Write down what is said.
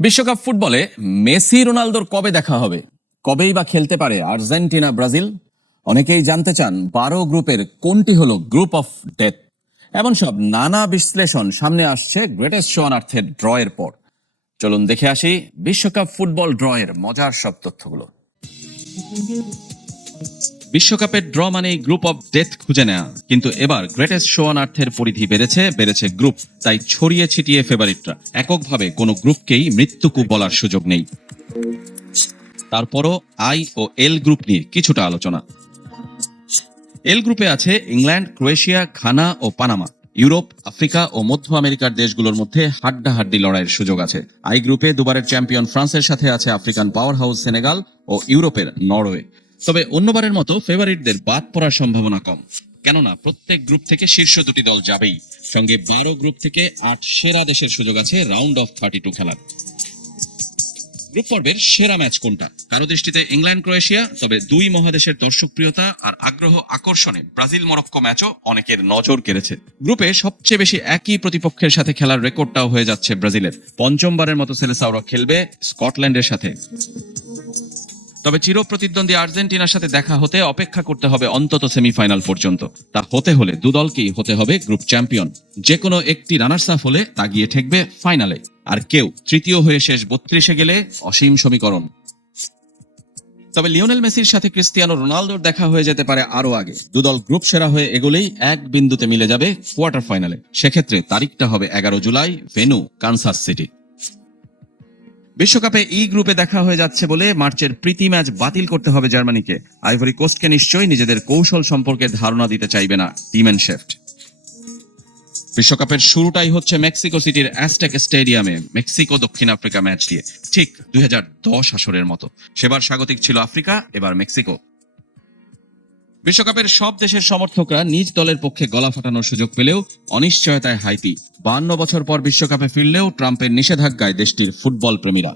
বিশ্বকাপ ফুটবলে মেসি রোনালদোর কবে দেখা হবে? কবেই বা খেলতে পারে আর্জেন্টিনা, ব্রাজিল? অনেকেই জানতে চান বারো গ্রুপের কোনটি হলো গ্রুপ অফ ডেথ। এমন সব নানা বিশ্লেষণ সামনে আসছে গ্রেটেস্ট শোয়ানার্থের ড্রয়ের পর। চলুন দেখে আসি বিশ্বকাপ ফুটবল ড্রয়ের মজার সব তথ্যগুলো। বিশ্বকাপের ড্র মানেই গ্রুপ অফ ডেথ খুঁজে নেওয়া কিন্তু এবার গ্রেটেস্ট শোয়ানার্থের পরিধি বেড়েছে বেড়েছে গ্রুপ তাই ছড়িয়ে ছিটিয়ে ফেভারিটরা এককভাবে কোনো গ্রুপকেই মৃত্যুকূপ বলার সুযোগ নেই। তারপরও আই ও এল গ্রুপ নিয়ে কিছুটা আলোচনা। এল গ্রুপে আছে ইংল্যান্ড, ক্রোয়েশিয়া, ঘানা ও পানামা। ইউরোপ, আফ্রিকা ও মধ্য আমেরিকার দেশগুলোর মধ্যে হাড্ডাহাড্ডি লড়াইয়ের সুযোগ আছে। আই গ্রুপে দুবারের চ্যাম্পিয়ন ফ্রান্সের সাথে আছে আফ্রিকান পাওয়ার হাউস সেনেগাল ও ইউরোপের নরওয়ে তবে অন্যবারের মতো ফেভারিটদের বাদ পড়ার সম্ভাবনা কম। কেননা প্রত্যেক গ্রুপ থেকে শীর্ষ দুটি দল যাবেই। সঙ্গে বারো গ্রুপ থেকে আট সেরা দেশের সুযোগ আছে রাউন্ড অফ থার্টি টু খেলার। গ্রুপ পর্বের সেরা ম্যাচ কোনটা? কারও দৃষ্টিতে ইংল্যান্ড, ক্রোয়েশিয়া, তবে দুই মহাদেশের দর্শকপ্রিয়তা আর আগ্রহ আকর্ষণে ব্রাজিল, মরক্কো ম্যাচও অনেকের নজর কেড়েছে। গ্রুপে সবচেয়ে বেশি একই প্রতিপক্ষের সাথে খেলার রেকর্ডটাও হয়ে যাচ্ছে ব্রাজিলের। পঞ্চমবারের মতো সেলেসাওরা খেলবে স্কটল্যান্ডের সাথে। তবে চির প্রতিদ্বন্দ্বী আর্জেন্টিনার সাথে দেখা হতে অপেক্ষা করতে হবে অন্তত সেমিফাইনাল পর্যন্ত। তা হতে হলে দুদলকেই হতে হবে গ্রুপ চ্যাম্পিয়ন। যে কোনো একটি রানার্স আপ হলে তা গিয়ে ঠেকবে ফাইনালে। আর কেউ তৃতীয় হয়ে শেষ বত্রিশে গেলে অসীম সমীকরণ। তবে লিওনেল মেসির সাথে ক্রিস্তিয়ানো রোনালদোর দেখা হয়ে যেতে পারে আরও আগে। দুদল গ্রুপ সেরা হয়ে এগোলেই এক বিন্দুতে মিলে যাবে কোয়ার্টার ফাইনালে। সেক্ষেত্রে তারিখটা হবে এগারো জুলাই, ভেনু, কানসাস সিটি। বিশ্বকাপে ই গ্রুপে দেখা হয়ে যাচ্ছে বলে মার্চের প্রীতি ম্যাচ বাতিল করতে হবে জার্মানিকে। আইভরি কোস্টকে নিশ্চয়ই নিজেদের কৌশল সম্পর্কে ধারণা দিতে চাইবে না টিমেন শেফট। বিশ্বকাপের শুরুটাই হচ্ছে মেক্সিকো সিটির অ্যাস্টেক স্টেডিয়ামে, মেক্সিকো দক্ষিণ আফ্রিকা ম্যাচ দিয়ে, ঠিক দুই দশ আসরের মতো। সেবার স্বাগতিক ছিল আফ্রিকা, এবার মেক্সিকো। বিশ্বকাপের সব দেশের সমর্থকরা নিজ দলের পক্ষে গলা ফাটানোর সুযোগ পেলেও অনিশ্চয়তায় হাইতি বান্ন বছর পর বিশ্বকাপে ফিরলেও ট্রাম্পের নিষেধাজ্ঞায় দেশটির ফুটবল প্রেমীরা।